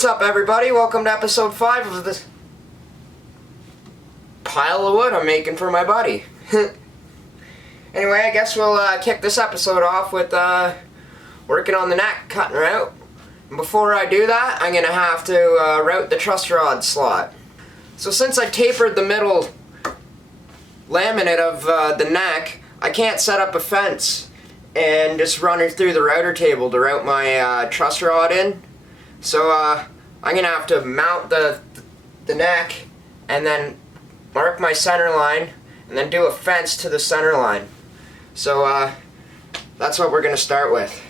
What's up, everybody? Welcome to episode 5 of this pile of wood I'm making for my buddy. Anyway, I guess we'll kick this episode off with working on the neck, cutting her out. And before I do that, I'm going to have to route the truss rod slot. So since I tapered the middle laminate of the neck, I can't set up a fence and just run her through the router table to route my truss rod in. So I'm going to have to mount the neck and then mark my center line and then do a fence to the center line. So that's what we're going to start with.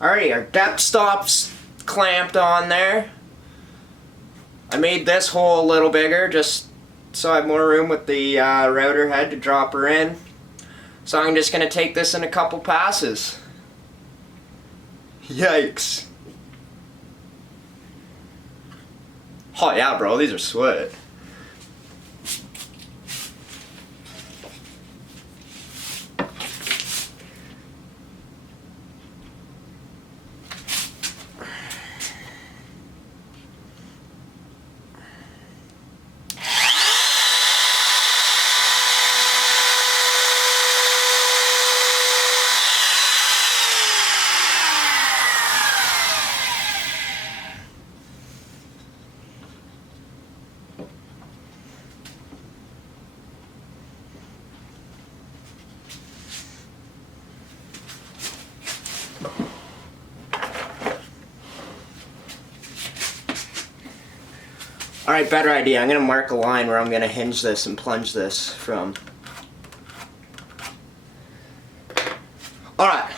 Alrighty, our depth stop's clamped on there. I made this hole a little bigger just so I have more room with the router head to drop her in. So I'm just going to take this in a couple passes. Yikes. Oh yeah, bro, these are sweat. Alright, better idea. I'm going to mark a line where I'm going to hinge this and plunge this from. Alright.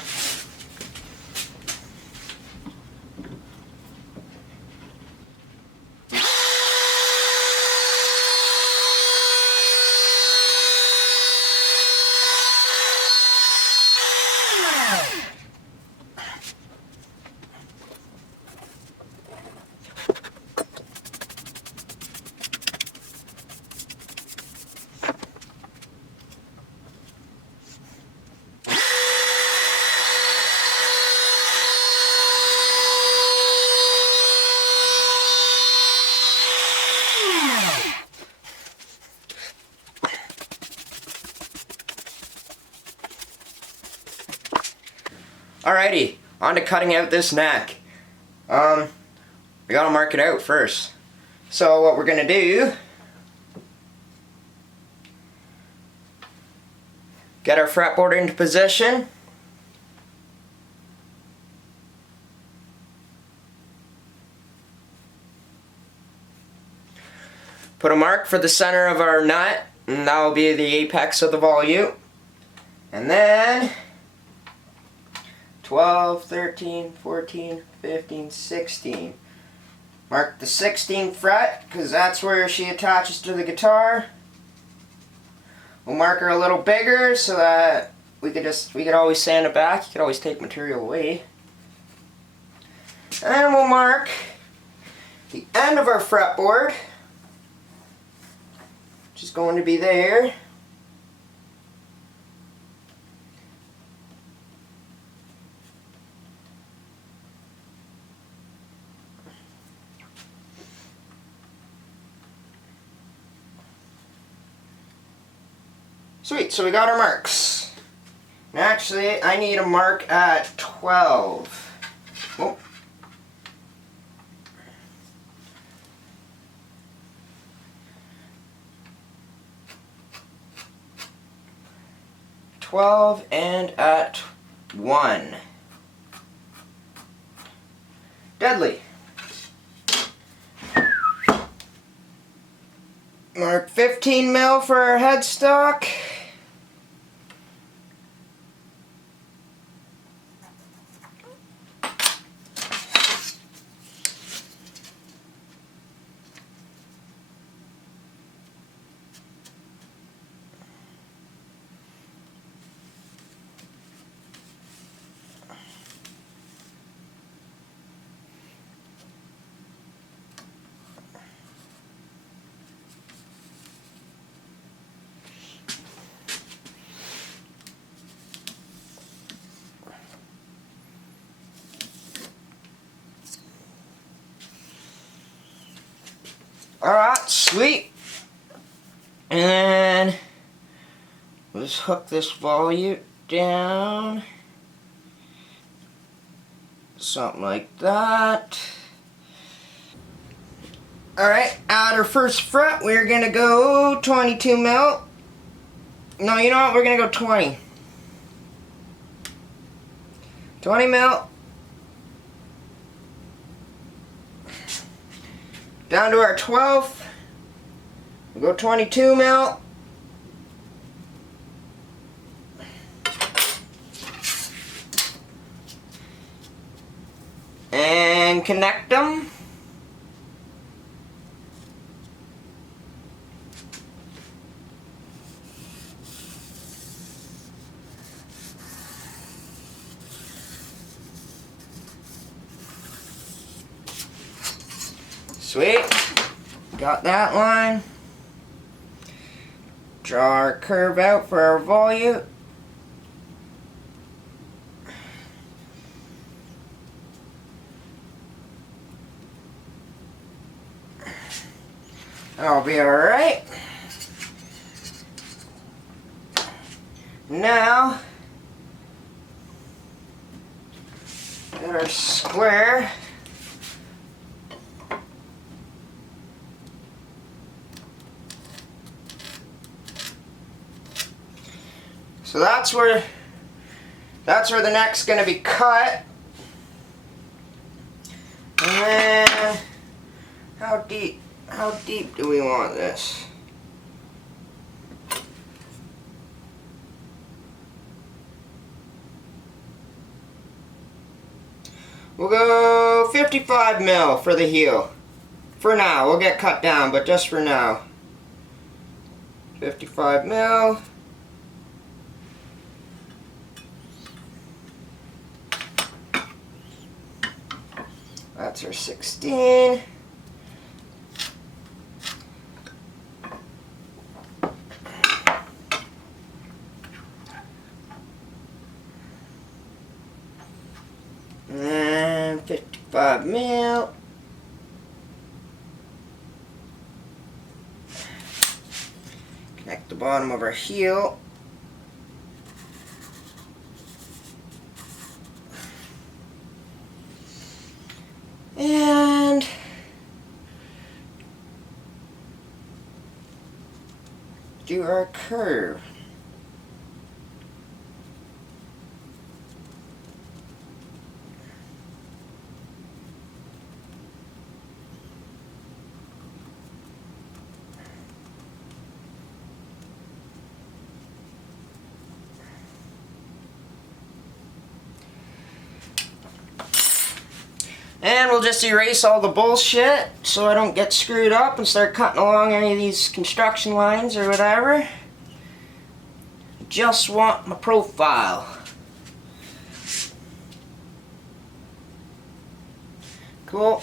Alrighty, on to cutting out this neck. We gotta mark it out first. So what we're gonna do, get our fretboard into position. Put a mark for the center of our nut, and that will be the apex of the volute. And then 12, 13, 14, 15, 16. Mark the 16th fret, because that's where she attaches to the guitar. We'll mark her a little bigger so that we could always sand it back. You could always take material away. And then we'll mark the end of our fretboard which is going to be there. Sweet, so we got our marks. Actually, I need a mark at 12. Oh. And at 1. Deadly. Mark 15 mil for our headstock. Alright, sweet. And then we'll just hook this volute down. Something like that. Alright, at our first fret, we're going to go 22 mil. No, you know what? We're going to go 20. 20 mil. Down to our 12th. We'll go 22 mil. And connect them. Sweet. Got that line. Draw our curve out for our volute. That'll be alright. Now, get our square. So that's where the neck's going to be cut. And then, how deep do we want this? We'll go 55 mil for the heel. For now, we'll get cut down, but just for now. 55 mil. That's our 16. And 55 mil. Connect the bottom of our heel. And do our curve. And we'll just erase all the bullshit so I don't get screwed up and start cutting along any of these construction lines or whatever. Just want my profile. Cool.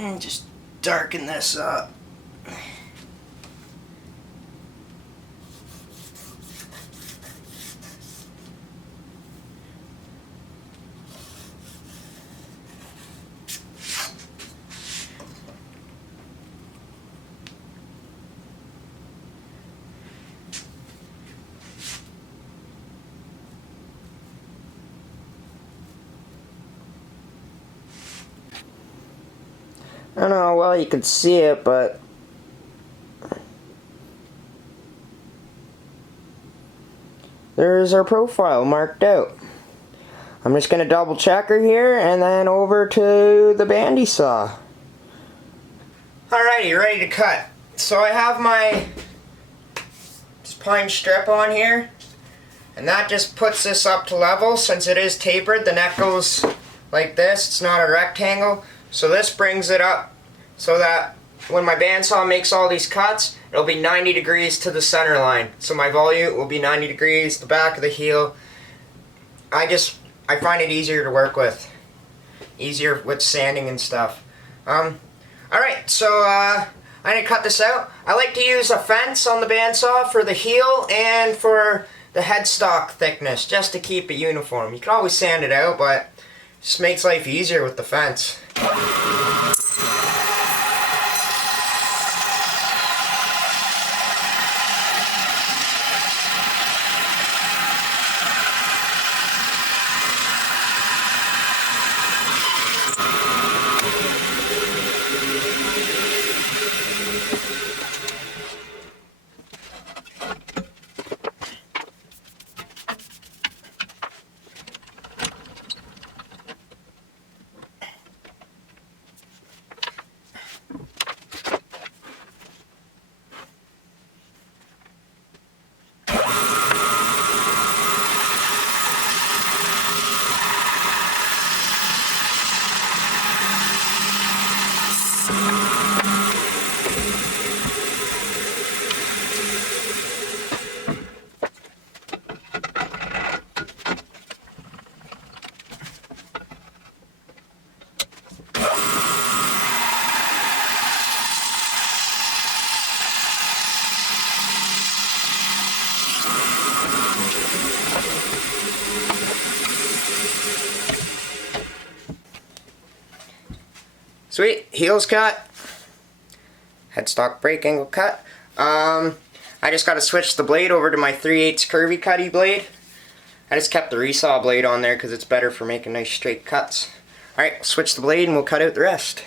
And just darken this up. I don't know how well you can see it, but there's our profile marked out. I'm just going to double check her here and then over to the bandy saw. Alrighty, ready to cut. So I have my pine strip on here, and that just puts this up to level. Since it is tapered, the neck goes like this. It's not a rectangle. So this brings it up so that when my bandsaw makes all these cuts, it'll be 90 degrees to the center line. So my volute will be 90 degrees, the back of the heel. I find it easier to work with. Easier with sanding and stuff. Alright, so I'm going to cut this out. I like to use a fence on the bandsaw for the heel and for the headstock thickness, just to keep it uniform. You can always sand it out, but it just makes life easier with the fence. Sweet, heels cut, headstock brake angle cut. I just got to switch the blade over to my 3/8 curvy cutty blade. I just kept the resaw blade on there because it's better for making nice straight cuts. Alright, switch the blade and we'll cut out the rest.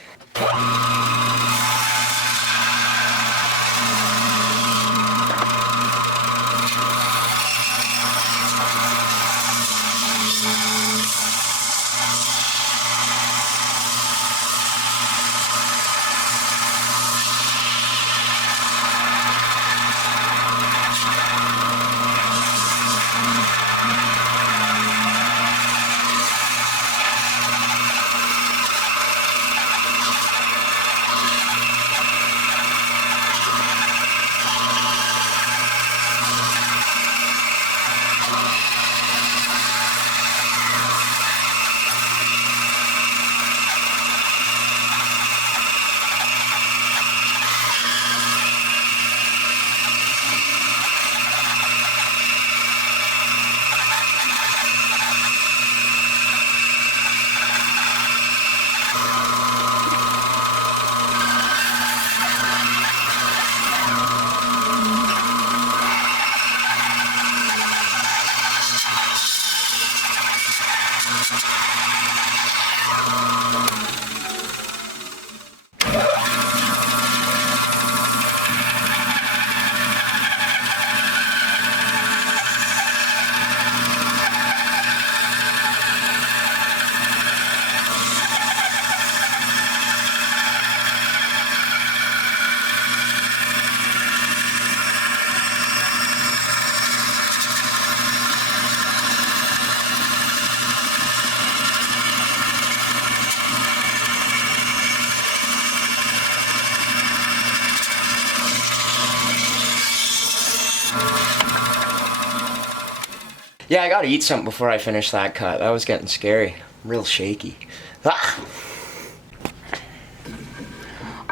Yeah, I gotta eat something before I finish that cut. That was getting scary. Real shaky. Ah!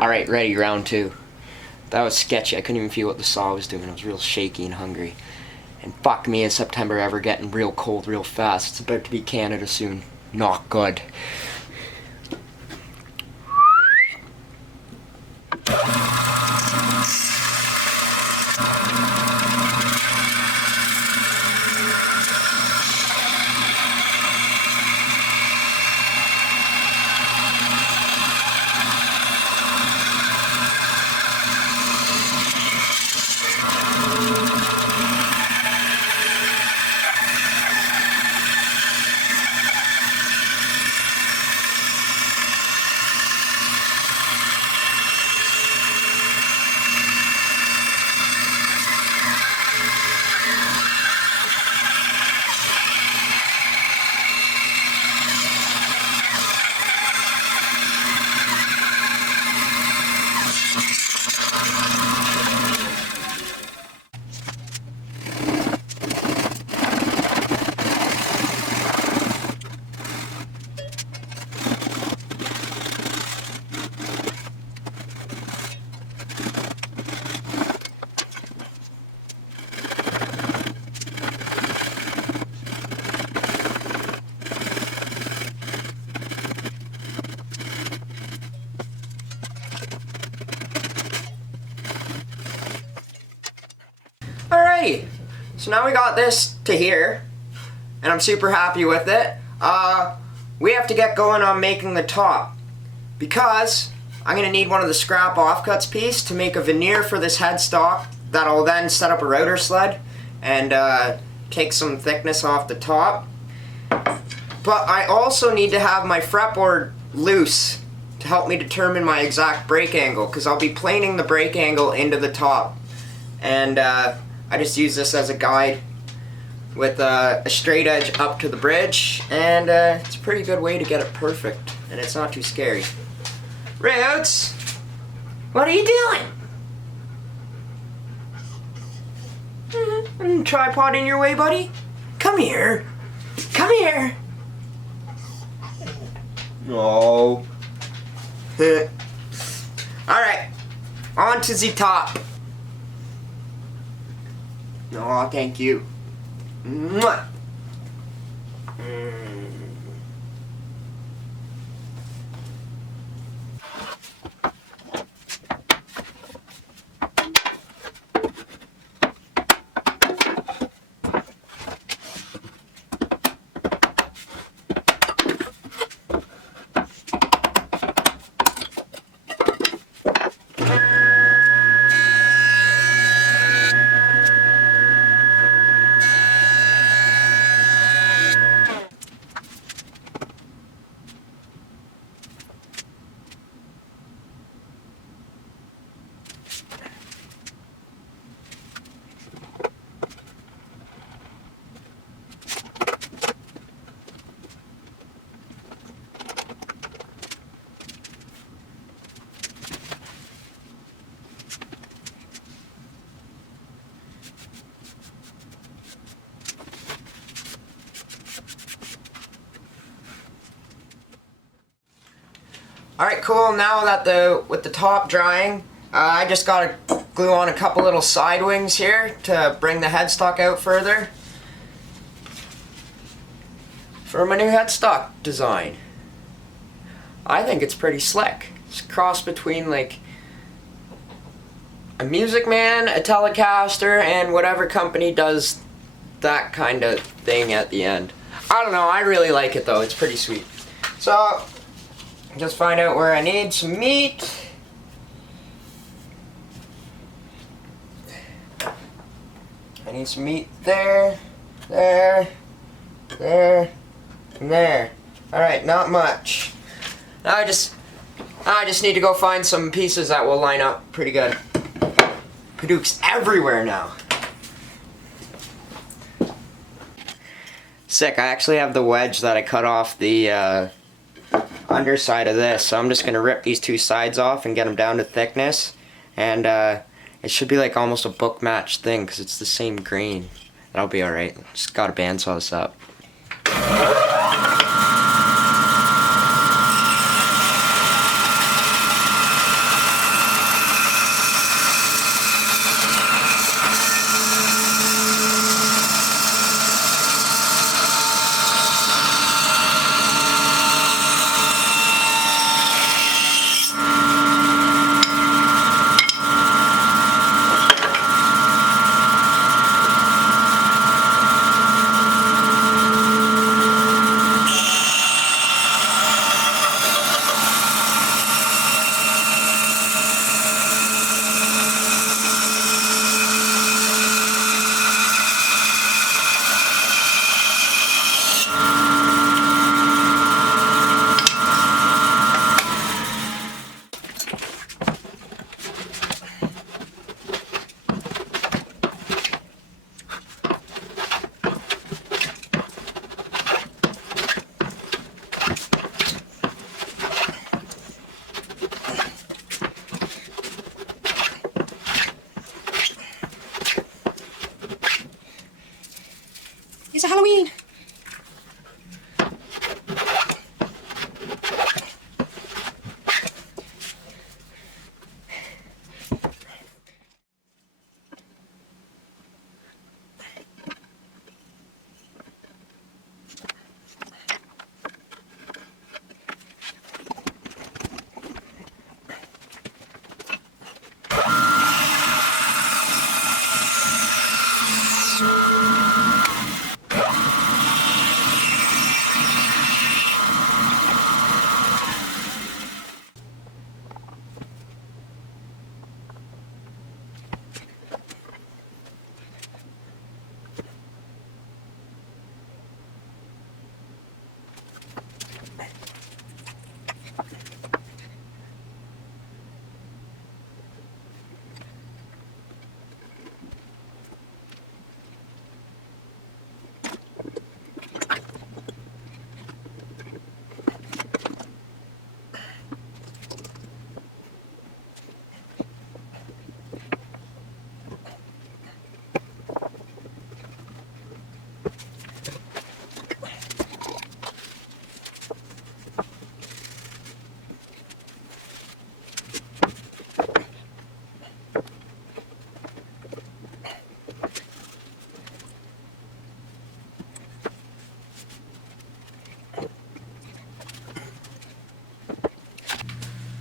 Alright, ready, round 2. That was sketchy. I couldn't even feel what the saw was doing. I was real shaky and hungry. And fuck me, is September ever getting real cold real fast. It's about to be Canada soon. Not good. Alrighty, so now we got this to here, and I'm super happy with it. We have to get going on making the top, because I'm going to need one of the scrap offcuts piece to make a veneer for this headstock that I'll then set up a router sled and take some thickness off the top. But I also need to have my fretboard loose to help me determine my exact brake angle, because I'll be planing the brake angle into the top. And I just use this as a guide with a straight edge up to the bridge, and it's a pretty good way to get it perfect, and it's not too scary. Roots, what are you doing? Tripod in your way, buddy? Come here. Come here. No. Alright, on to the top. Oh, thank you. Mwah. Alright, cool. Now that with the top drying, I just gotta glue on a couple little side wings here to bring the headstock out further for my new headstock design. I think it's pretty slick. It's a cross between like a Music Man, a Telecaster, and whatever company does that kind of thing at the end. I don't know, I really like it though, it's pretty sweet. So, just find out where I need some meat. I need some meat there, there, there, and there. Alright, not much. Now I just need to go find some pieces that will line up pretty good. Padook's everywhere now. Sick, I actually have the wedge that I cut off the underside of this, so I'm just gonna rip these two sides off and get them down to thickness, and it should be like almost a book match thing because it's the same grain. That'll be alright. Just gotta bandsaw this up.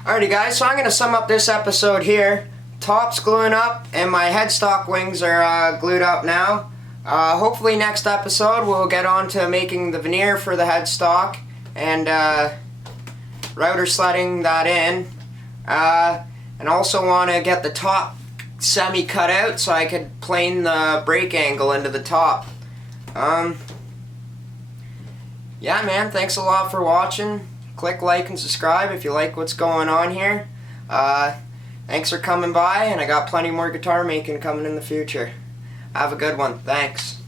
Alrighty guys, so I'm going to sum up this episode here. Top's gluing up and my headstock wings are glued up now. Hopefully next episode we'll get on to making the veneer for the headstock and router sledding that in. And also want to get the top semi cut out so I could plane the brake angle into the top. Yeah man, thanks a lot for watching. Click like and subscribe if you like what's going on here. Thanks for coming by, and I got plenty more guitar making coming in the future. Have a good one. Thanks.